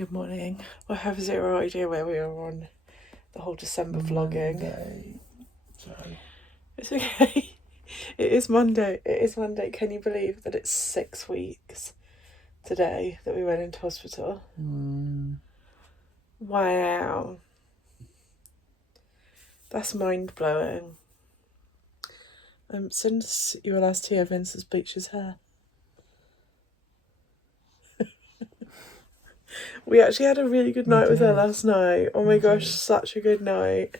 Good morning. I have zero idea where we are on the whole December vlogging. It's okay. It is Monday. Can you believe that it's 6 weeks today that we went into hospital? Wow. That's mind-blowing. Since you were last here, Vince has bleached his hair. We actually had a really good night with her last night. Oh my gosh, such a good night.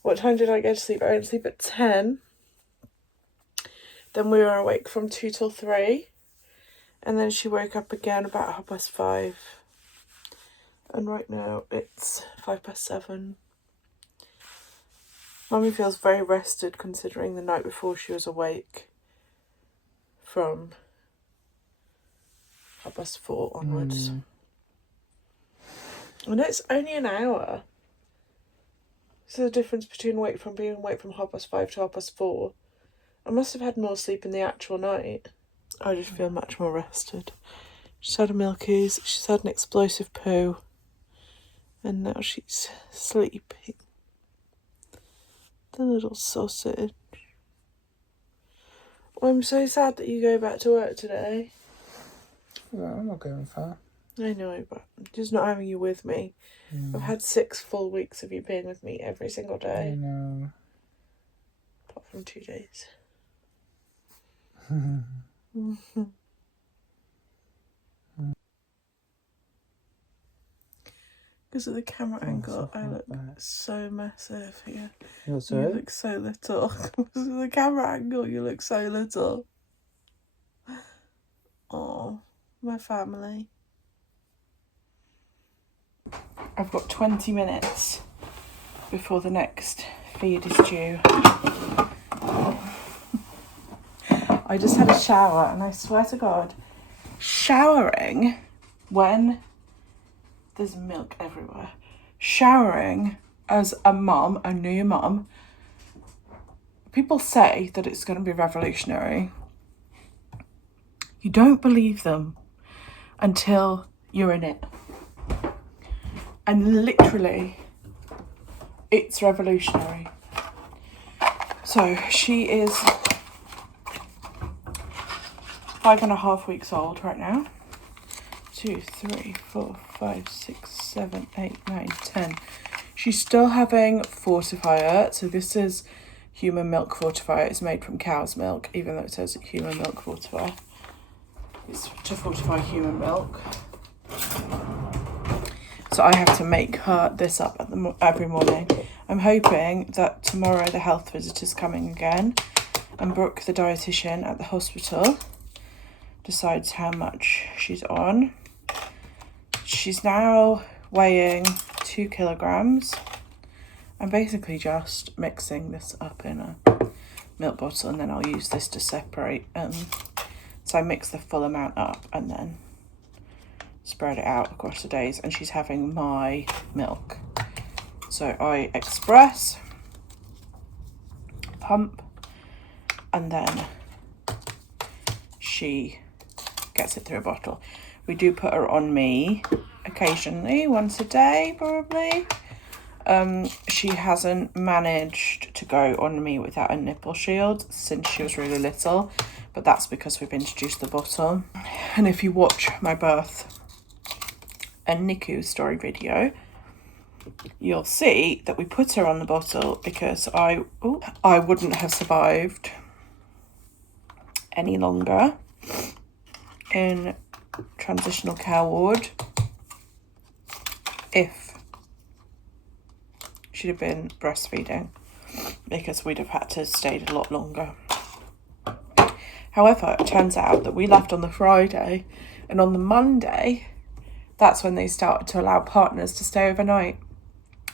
What time did I go to sleep? I went to sleep at 10. Then we were awake from 2 till 3. And then she woke up again about 5:30. And right now it's 7:05. Mummy feels very rested considering the night before she was awake from 4:30 onwards. And it's only an hour. So the difference between being awake from 5:30 to 4:30. I must have had more sleep in the actual night. I just feel much more rested. She's had a Milky's, she's had an explosive poo, and now she's sleeping. The little sausage. I'm so sad that you go back to work today. Well, I'm not going far. I know, but I'm just not having you with me. I've had 6 full weeks of you being with me every single day. I know. Apart from 2 days. Because of the camera angle, I look so massive here. You look so little. Because of the camera angle, you look so little. Oh, my family. I've got 20 minutes before the next feed is due. I just had a shower and I swear to God, showering when there's milk everywhere. Showering as a mum, a new mum, people say that it's going to be revolutionary. You don't believe them until you're in it. And literally, it's revolutionary. So she is 5.5 weeks old right now. 2, 3, 4, 5, 6, 7, 8, 9, 10. She's still having fortifier. So this is human milk fortifier. It's made from cow's milk, even though it says human milk fortifier. It's to fortify human milk. So I have to make her this up every morning. I'm hoping that tomorrow the health visitor's coming again, and Brooke, the dietitian at the hospital, decides how much she's on. She's now weighing 2 kilograms. I'm basically just mixing this up in a milk bottle, and then I'll use this to separate. So I mix the full amount up and then spread it out across the days, and she's having my milk. So I express, pump, and then she gets it through a bottle. We do put her on me occasionally, once a day probably. She hasn't managed to go on me without a nipple shield since she was really little, but that's because we've introduced the bottle. And if you watch my birth and NICU story video, you'll see that we put her on the bottle because I wouldn't have survived any longer in transitional care ward if she'd have been breastfeeding, because we'd have had to stay a lot longer. However, it turns out that we left on the Friday, and on the Monday, that's when they started to allow partners to stay overnight.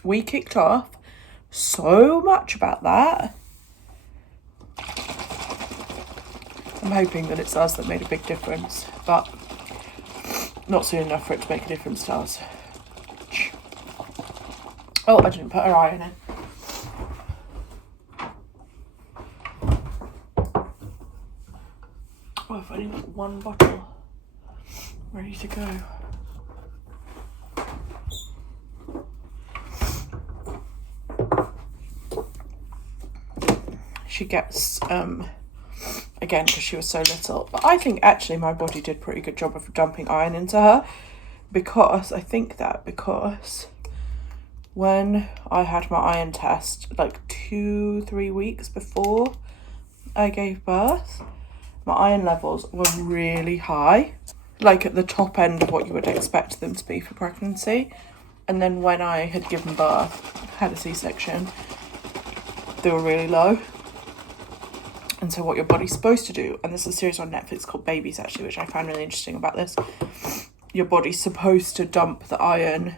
We kicked off so much about that. I'm hoping that it's us that made a big difference, but not soon enough for it to make a difference to us. Oh, I didn't put her iron in. Oh, I've only got 1 bottle ready to go. she gets, again, because she was so little. But I think actually my body did a pretty good job of dumping iron into her, because when I had my iron test, like 2-3 weeks before I gave birth, my iron levels were really high, like at the top end of what you would expect them to be for pregnancy. And then when I had given birth, had a C-section, they were really low. And so what your body's supposed to do, and there's a series on Netflix called Babies actually, which I found really interesting about this, your body's supposed to dump the iron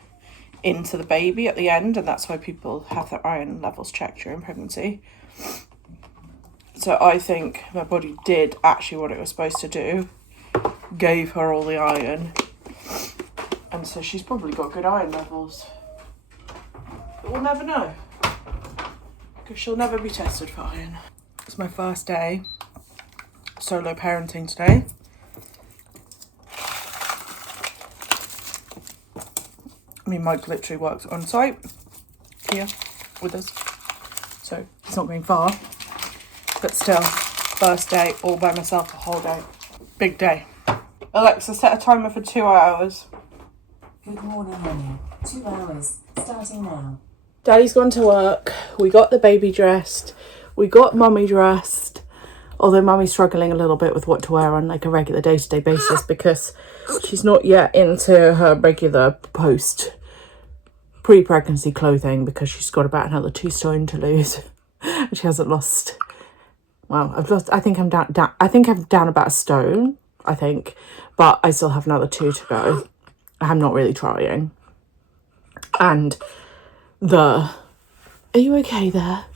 into the baby at the end, and that's why people have their iron levels checked during pregnancy. So I think my body did actually what it was supposed to do, gave her all the iron, and so she's probably got good iron levels. But we'll never know, because she'll never be tested for iron. It's my first day solo parenting today. I mean, Mike literally works on site here with us, so he's not going far. But still, first day all by myself the whole day. Big day. Alexa, set a timer for 2 hours. Good morning, Emie. 2 hours, starting now. Daddy's gone to work. We got the baby dressed. We got Mummy dressed. Although Mummy's struggling a little bit with what to wear on like a regular day-to-day basis, because she's not yet into her regular pre-pregnancy clothing, because she's got about another 2 stone to lose. She hasn't lost. Well, I think I'm down about a stone, I think, but I still have another 2 to go. I'm not really trying. And are you okay there?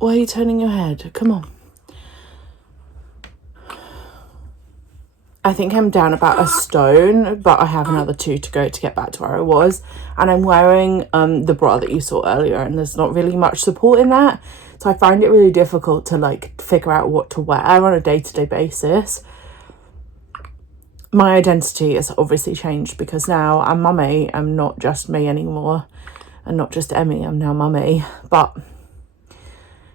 Why are you turning your head? Come on. I think I'm down about a stone, but I have another 2 to go to get back to where I was. And I'm wearing the bra that you saw earlier, and there's not really much support in that. So I find it really difficult to like figure out what to wear on a day-to-day basis. My identity has obviously changed, because now I'm Mummy. I'm not just me anymore, and not just Emie. I'm now Mummy. But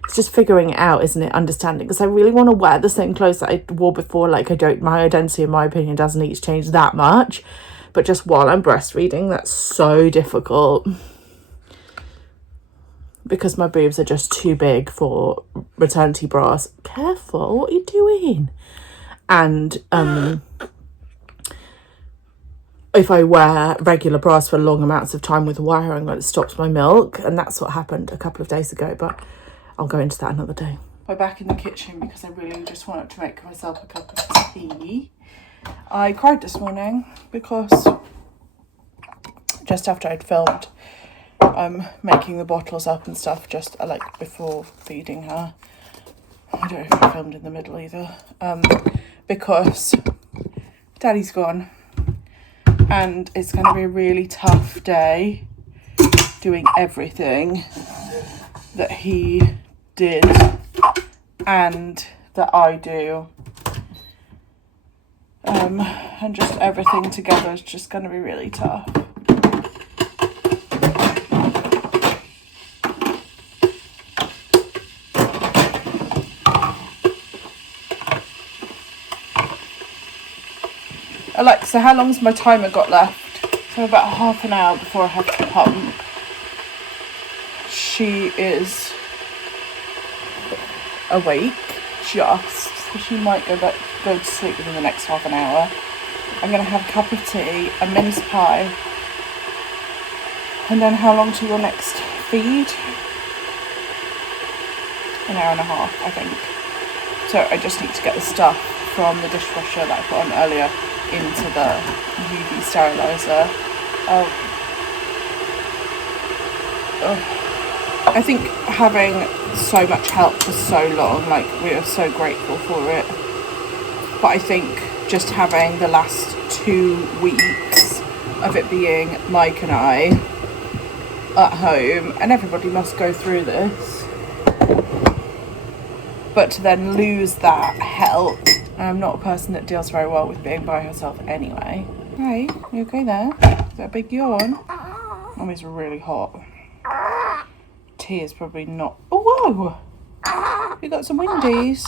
it's just figuring it out, isn't it? Understanding, because I really want to wear the same clothes that I wore before. Like, my identity, in my opinion, doesn't need to change that much. But just while I'm breastfeeding, that's so difficult, because my boobs are just too big for maternity bras. Careful, what are you doing? And if I wear regular bras for long amounts of time with wiring, it stops my milk, and that's what happened a couple of days ago. But I'll go into that another day. We're back in the kitchen because I really just wanted to make myself a cup of tea. I cried this morning because just after I'd filmed making the bottles up and stuff, just like before feeding her. I don't know if I filmed in the middle either. Because Daddy's gone, and it's going to be a really tough day doing everything that he did and that I do, and just everything together is just going to be really tough. Alexa, how long's my timer got left? So about half an hour before I have to pump. She is awake just, so she might go to sleep within the next half an hour. I'm going to have a cup of tea, a mince pie, and then how long till your next feed? An hour and a half, I think. So I just need to get the stuff from the dishwasher that I put on earlier into the UV sterilizer. I think having so much help for so long, like, we are so grateful for it, but I think just having the last 2 weeks of it being Mike and I at home, and everybody must go through this, but to then lose that help. I'm not a person that deals very well with being by herself anyway. Hey, you okay there? Is that a big yawn? Mummy's really hot. Tea is probably not... Oh, whoa! You got some windies.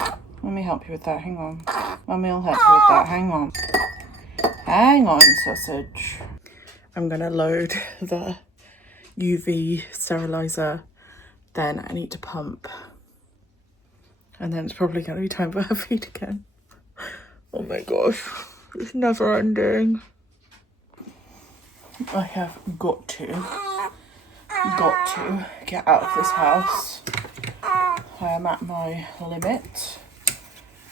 Let me help you with that. Hang on. Mummy will help you with that. Hang on. Hang on, sausage. I'm going to load the UV steriliser. Then I need to pump. And then it's probably going to be time for her feed again. Oh my gosh. It's never ending. I have got to get out of this house. I am at my limit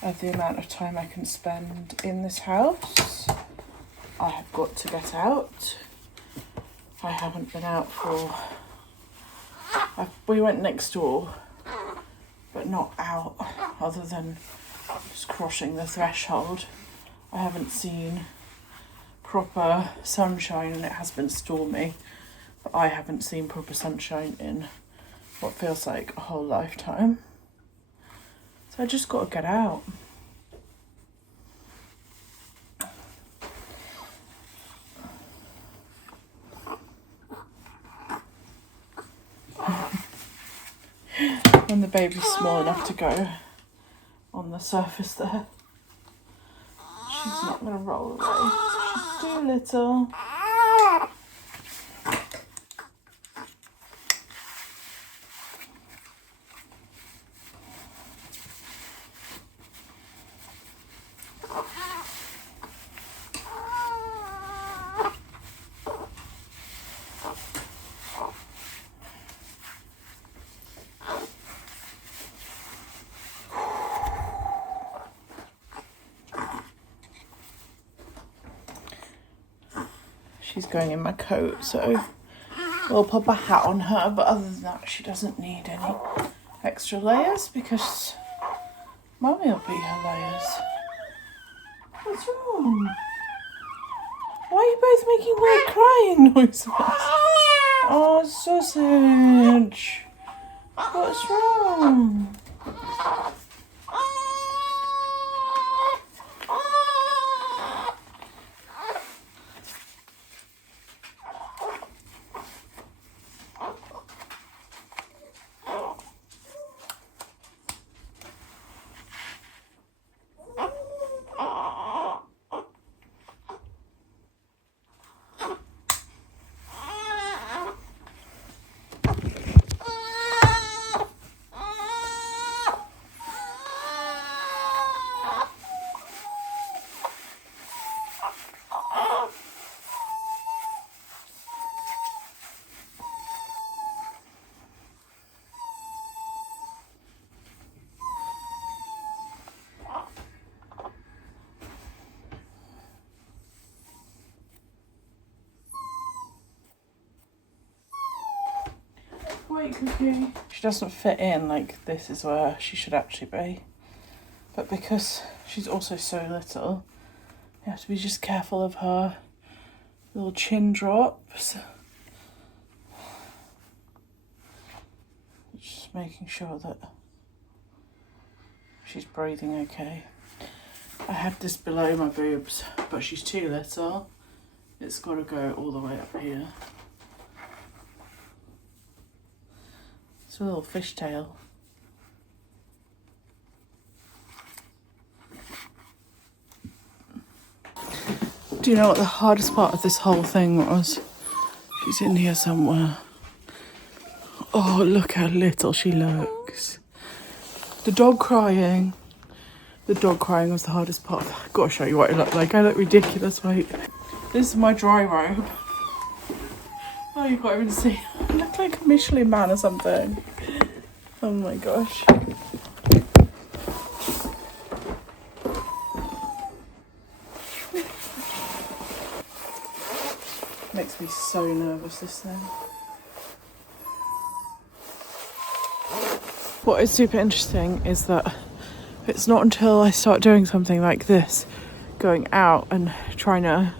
of the amount of time I can spend in this house. I have got to get out. I haven't been out for... we went next door, but not out, other than just crossing the threshold. I haven't seen proper sunshine, and it has been stormy, but I haven't seen proper sunshine in what feels like a whole lifetime. So I just got to get out. When the baby's small enough to go on the surface there, she's not going to roll away. She's too little. She's going in my coat, so we'll pop a hat on her, but other than that she doesn't need any extra layers because Mummy will be her layers. What's wrong? Why are you both making weird crying noises? Oh, sausage. What's wrong? Wait, Cookie. She doesn't fit in, like this is where she should actually be. But because she's also so little, you have to be just careful of her little chin drops. Just making sure that she's breathing okay. I had this below my boobs, but she's too little. It's got to go all the way up here. It's a little fishtail. Do you know what the hardest part of this whole thing was? She's in here somewhere. Oh, look how little she looks. The dog crying. The dog crying was the hardest part. I've got to show you what I look like. I look ridiculous, wait. This is my dry robe. Oh, you can't even see. I look like a Michelin man or something. Oh my gosh. Makes me so nervous, this thing. What is super interesting is that it's not until I start doing something like this, going out and trying to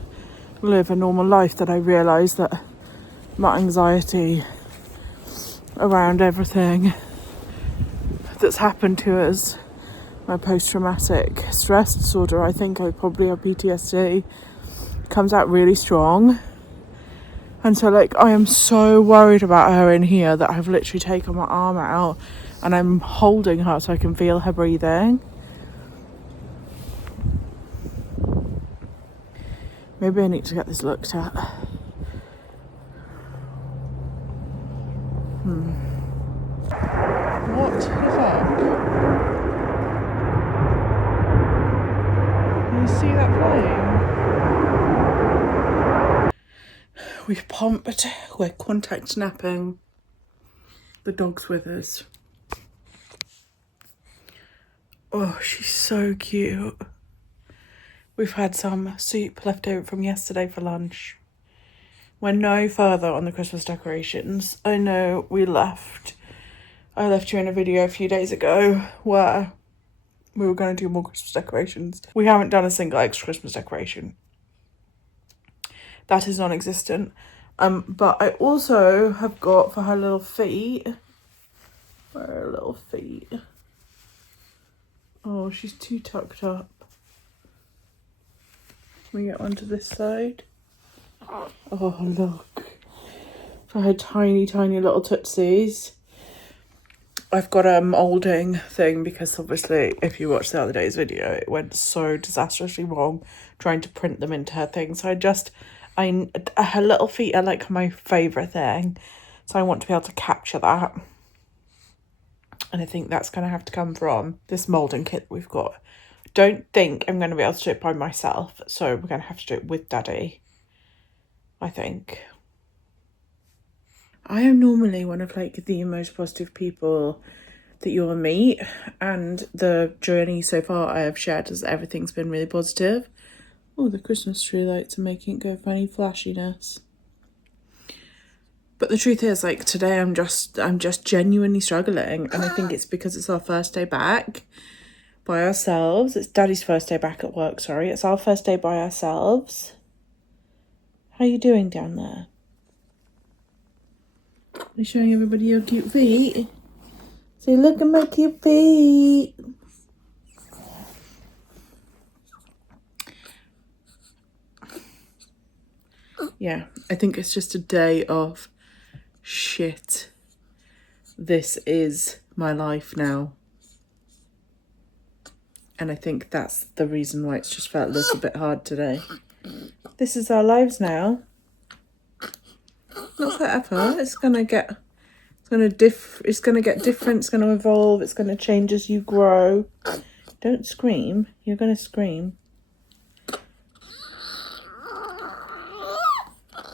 live a normal life, that I realise that my anxiety around everything that's happened to us, my post-traumatic stress disorder, I think I probably have PTSD, comes out really strong. And so like I am so worried about her in here that I've literally taken my arm out and I'm holding her so I can feel her breathing. Maybe I need to get this looked at. What the fuck? Can you see that flame? We've pumped, we're contact napping. The dog's with us. Oh, she's so cute. We've had some soup left over from yesterday for lunch. We're no further on the Christmas decorations. I know I left you in a video a few days ago where we were going to do more Christmas decorations. We haven't done a single extra Christmas decoration. That is non-existent. But I also have got for her little feet. Where are her little feet? Oh, she's too tucked up. Can we get onto this side? Oh, look. For her tiny, tiny little tootsies. I've got a moulding thing because obviously if you watched the other day's video, it went so disastrously wrong trying to print them into her thing. So her little feet are like my favourite thing. So I want to be able to capture that. And I think that's going to have to come from this moulding kit that we've got. Don't think I'm going to be able to do it by myself. So we're going to have to do it with Daddy, I think. I am normally one of like the most positive people that you'll meet, and the journey so far I have shared is everything's been really positive. Oh, the Christmas tree lights are making it go for any flashiness. But the truth is, like, today I'm just genuinely struggling, and I think it's because it's our first day back by ourselves. It's Daddy's first day back at work, sorry. It's our first day by ourselves. How are you doing down there? Are you showing everybody your cute feet? Say, look at my cute feet. Yeah, I think it's just a day of shit. This is my life now. And I think that's the reason why it's just felt a little bit hard today. This is our lives now. Not forever. It's gonna get different, it's gonna evolve, it's gonna change as you grow. Don't scream. You're gonna scream.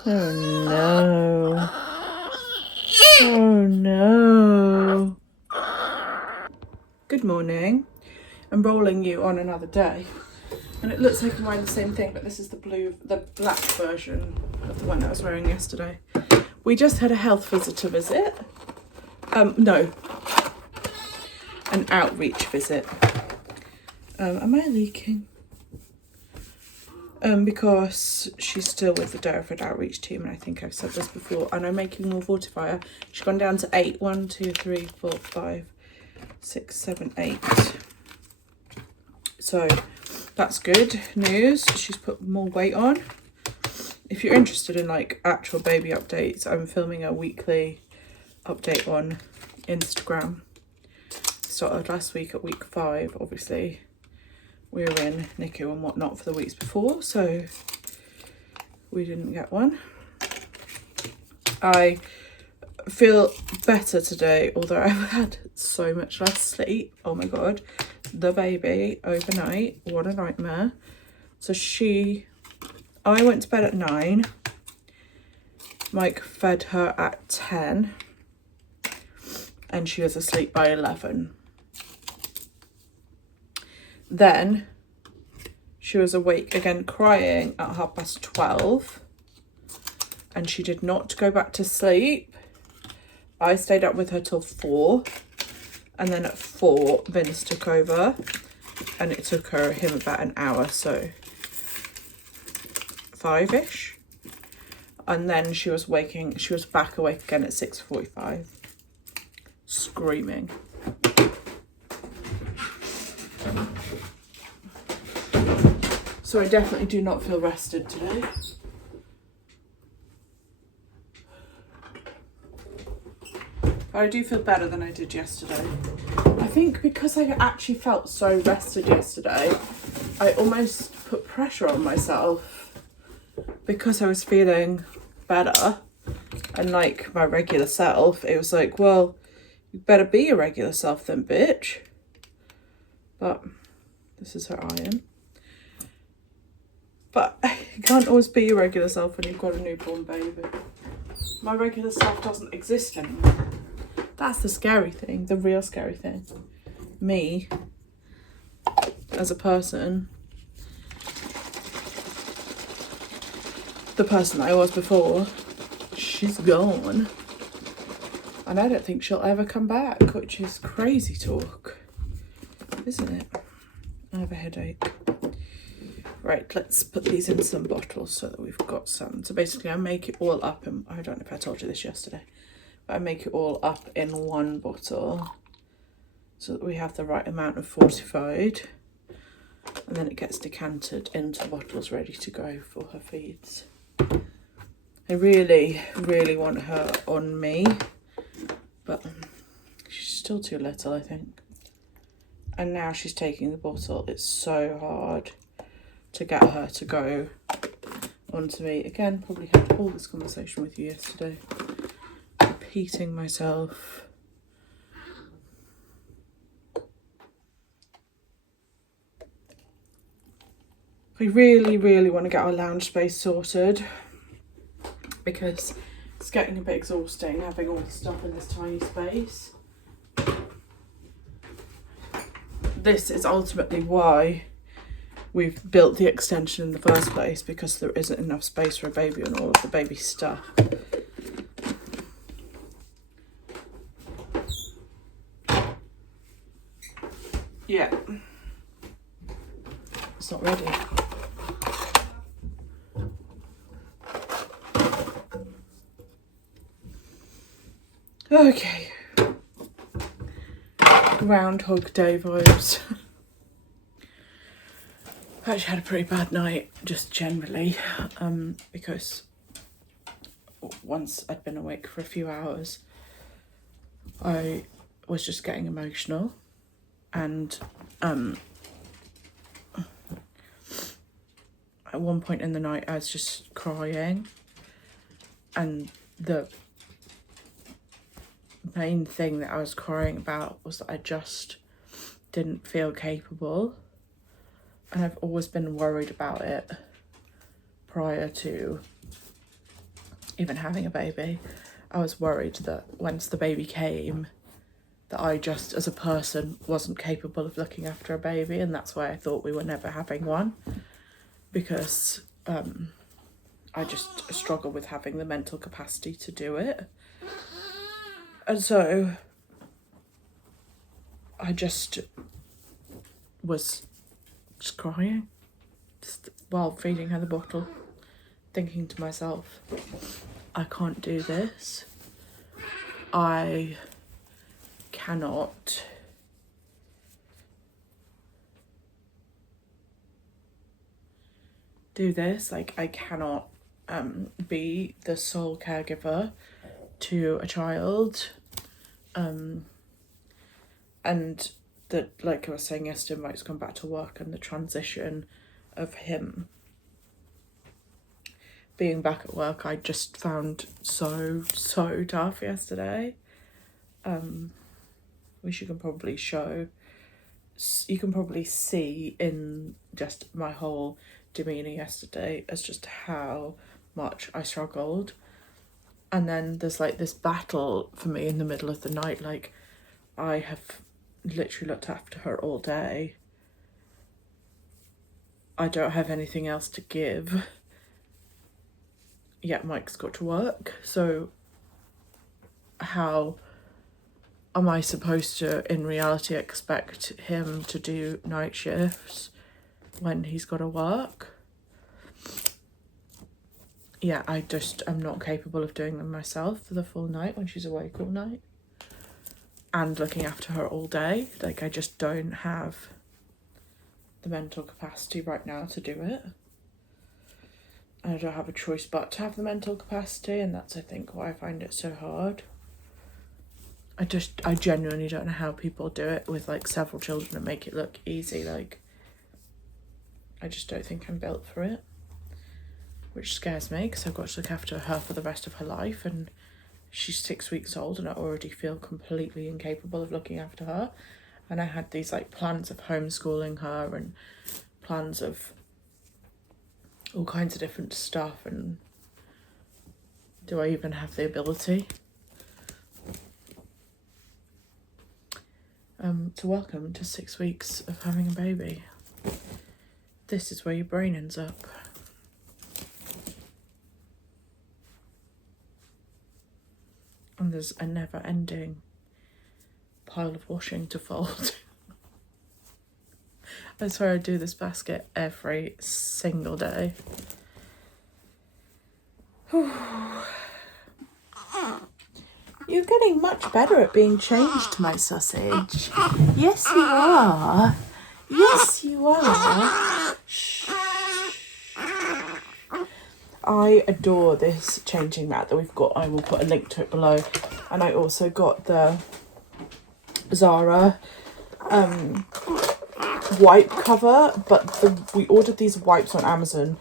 Oh no. Oh no. Good morning. I'm rolling you on another day. And it looks like I'm wearing the same thing, but this is the black version of the one that I was wearing yesterday. We just had a health visitor visit. No. An outreach visit. Am I leaking? Because she's still with the Derriford outreach team, and I think I've said this before, and I'm making more Fortifier. She's gone down to 8. 1, 2, 3, 4, 5, 6, 7, 8. So that's good news. She's put more weight on. If you're interested in like actual baby updates, I'm filming a weekly update on Instagram. Started last week at week 5, obviously. We were in NICU and whatnot for the weeks before, so we didn't get one. I feel better today, although I've had so much less sleep. Oh my god. The baby overnight, what a nightmare. So I went to bed at 9. Mike fed her at 10. And she was asleep by 11. Then she was awake again crying at 12:30. And she did not go back to sleep. I stayed up with her till 4. And then at 4, Vince took over. And it took him about an hour, so 5-ish. And then she was back awake again at 6:45. Screaming. So I definitely do not feel rested today. But I do feel better than I did yesterday. I think because I actually felt so rested yesterday, I almost put pressure on myself because I was feeling better and like my regular self. It was like, well, you better be your regular self then, bitch. But this is her iron. But you can't always be your regular self when you've got a newborn baby. My regular self doesn't exist anymore. That's the scary thing, the real scary thing. Me, as a person, the person I was before, she's gone. And I don't think she'll ever come back, which is crazy talk, isn't it? I have a headache. Right, let's put these in some bottles so that we've got some. So basically I make it all up, and I don't know if I told you this yesterday, but I make it all up in one bottle so that we have the right amount of fortified, and then it gets decanted into bottles ready to go for her feeds. I really, really want her on me, but she's still too little, I think. And now she's taking the bottle. It's so hard to get her to go onto me. Again, probably had all this conversation with you yesterday. Repeating myself. We really, really want to get our lounge space sorted because it's getting a bit exhausting having all the stuff in this tiny space. This is ultimately why we've built the extension in the first place, because there isn't enough space for a baby and all of the baby stuff. Yeah. It's not ready. Okay. Groundhog Day vibes. I actually had a pretty bad night, just generally, because once I'd been awake for a few hours, I was just getting emotional, and at one point in the night I was just crying, and the main thing that I was crying about was that I just didn't feel capable. And I've always been worried about it prior to even having a baby. I was worried that once the baby came, that I just, as a person, wasn't capable of looking after a baby, and that's why I thought we were never having one, because I just struggle with having the mental capacity to do it. And so I just was just crying, just while feeding her the bottle, thinking to myself, I can't do this. I cannot do this. Like, I cannot be the sole caregiver to a child. And that, like I was saying yesterday, Mike's gone back to work, and the transition of him being back at work, I just found so tough yesterday. Which you can probably see in just my whole demeanour yesterday as just how much I struggled. And then there's like this battle for me in the middle of the night. Like, I have literally looked after her all day. I don't have anything else to give. Yet Mike's got to work. So how am I supposed to, in reality, expect him to do night shifts when he's got to work? Yeah, I'm not capable of doing them myself for the full night when she's awake all night. And looking after her all day. Like, I just don't have the mental capacity right now to do it. And I don't have a choice but to have the mental capacity, and that's, I think, why I find it so hard. I genuinely don't know how people do it with like several children and make it look easy. Like, I just don't think I'm built for it, which scares me because I've got to look after her for the rest of her life, and she's 6 weeks old and I already feel completely incapable of looking after her. And I had these like plans of homeschooling her and plans of all kinds of different stuff, and do I even have the ability? So welcome to 6 weeks of having a baby. This is where your brain ends up. And there's a never-ending pile of washing to fold. I swear I do this basket every single day. You're getting much better at being changed, my sausage. Yes, you are. Yes, you are. Shh. I adore this changing mat that we've got. I will put a link to it below. And I also got the Zara wipe cover, but we ordered these wipes on Amazon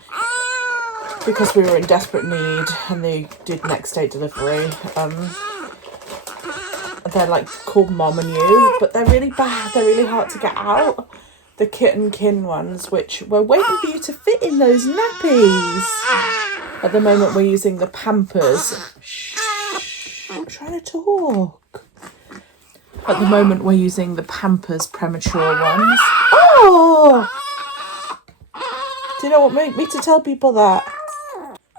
because we were in desperate need and they did next day delivery. They're like called Mom and You, but they're really bad. They're really hard to get out. The kitten kin ones, which we're waiting for you to fit in those nappies. At the moment, we're using the Pampers. Shh, I'm trying to talk. At the moment, we're using the Pampers premature ones. Oh! Do you know what made me to tell people that?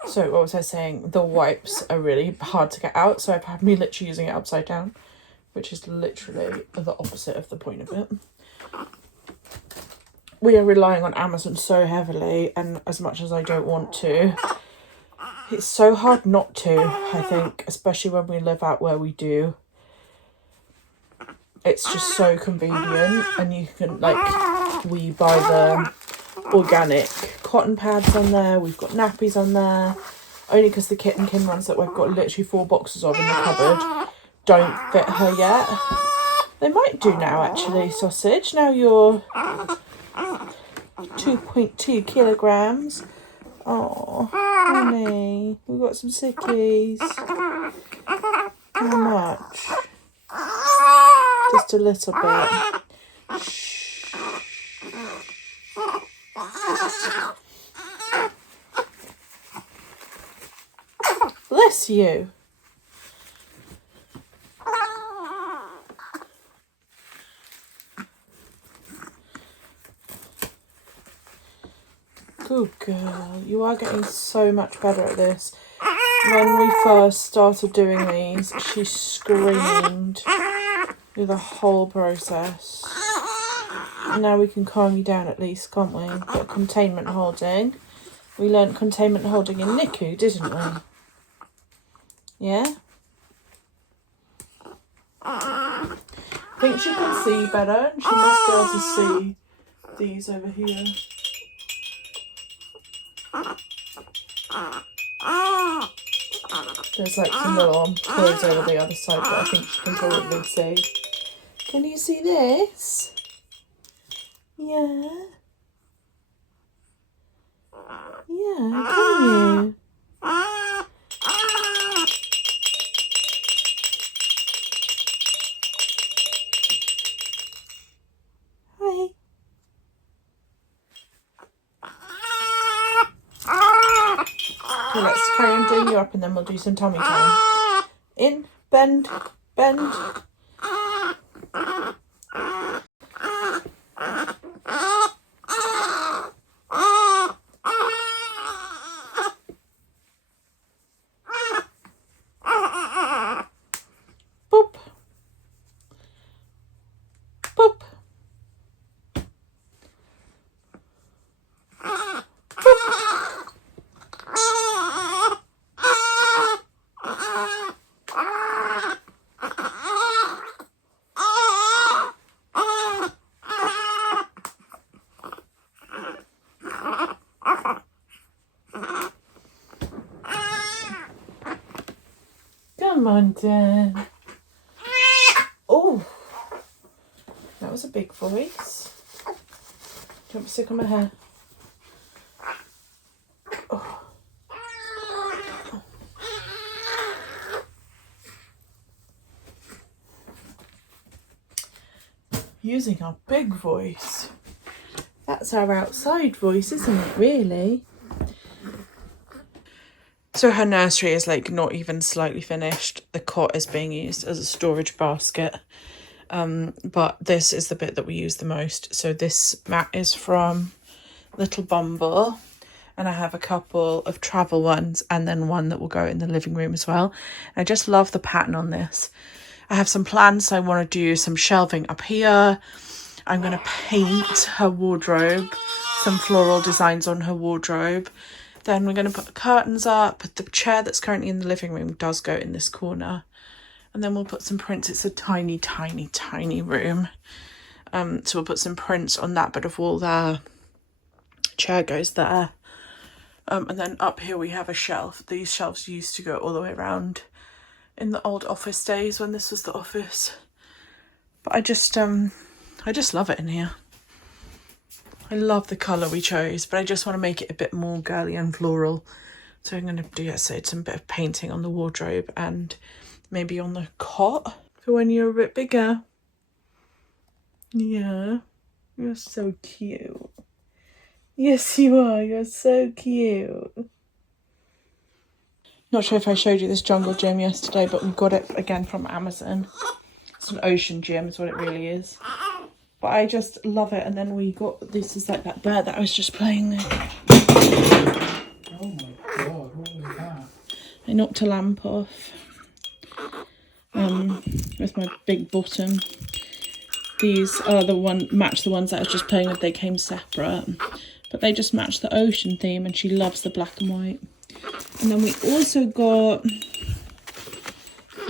So what was I saying? The wipes are really hard to get out, so I've had me literally using it upside down, which is literally the opposite of the point of it. We are relying on Amazon so heavily, and as much as I don't want to, it's so hard not to, I think, especially when we live out where we do. It's just so convenient, and you can, like, we buy the organic cotton pads on there, we've got nappies on there, only because the kitten kin ones that we've got literally 4 boxes of in the cupboard don't fit her yet. They might do now, actually, sausage. Now you're 2.2 kilograms. Oh, honey, we've got some sickies. How much? Just a little bit. Shh. Bless you. Good girl. You are getting so much better at this. When we first started doing these, she screamed through the whole process. Now we can calm you down at least, can't we? Got containment holding. We learnt containment holding in NICU, didn't we? Yeah? I think she can see better, and she must be able to see these over here. There's like some little toys over the other side that I think she can probably see. Can you see this? Yeah. Yeah, can you? Hi. Okay, let's try and bring you up and then we'll do some tummy time. In, bend, bend. Boop. Boop. Come on, Dan. voice. Do you want me to stick on my hair? Oh. Using our big voice. That's our outside voice, isn't it, really? So her nursery is like not even slightly finished. The cot is being used as a storage basket. But this is the bit that we use the most. So this mat is from Little Bumble. And I have a couple of travel ones and then one that will go in the living room as well. I just love the pattern on this. I have some plans. So I want to do some shelving up here. I'm going to paint her wardrobe, some floral designs on her wardrobe. Then we're going to put the curtains up. The chair that's currently in the living room does go in this corner. And then we'll put some prints. It's a tiny, tiny, tiny room. So we'll put some prints on that bit of wall there. Chair goes there. And then up here we have a shelf. These shelves used to go all the way around in the old office days when this was the office. But I just love it in here. I love the colour we chose, but I just want to make it a bit more girly and floral. So I'm going to do, I said, some bit of painting on the wardrobe and maybe on the cot for when you're a bit bigger. Yeah, you're so cute. Yes, you are. You're so cute. Not sure if I showed you this jungle gym yesterday, but we got it again from Amazon. It's an ocean gym is what it really is. But I just love it. And then we got, this is like that bird that I was just playing with. Oh my god, what was that? I knocked a lamp off with my big bottom. These are match the ones that I was just playing with. They came separate, but they just match the ocean theme and she loves the black and white. And then we also got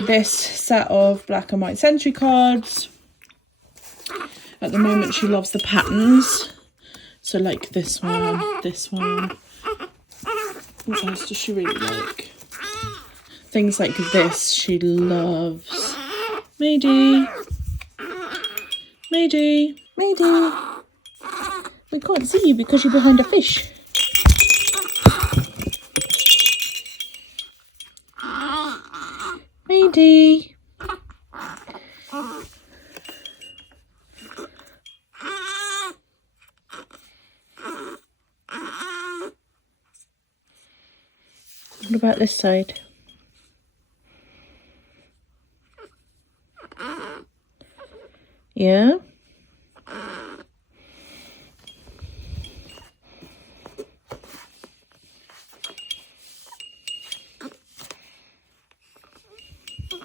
this set of black and white century cards. At the moment she loves the patterns. So like this one. What else does she really like? Things like this she loves. Mayday. We can't see you because you're behind a fish. Mayday. What about this side? Yeah?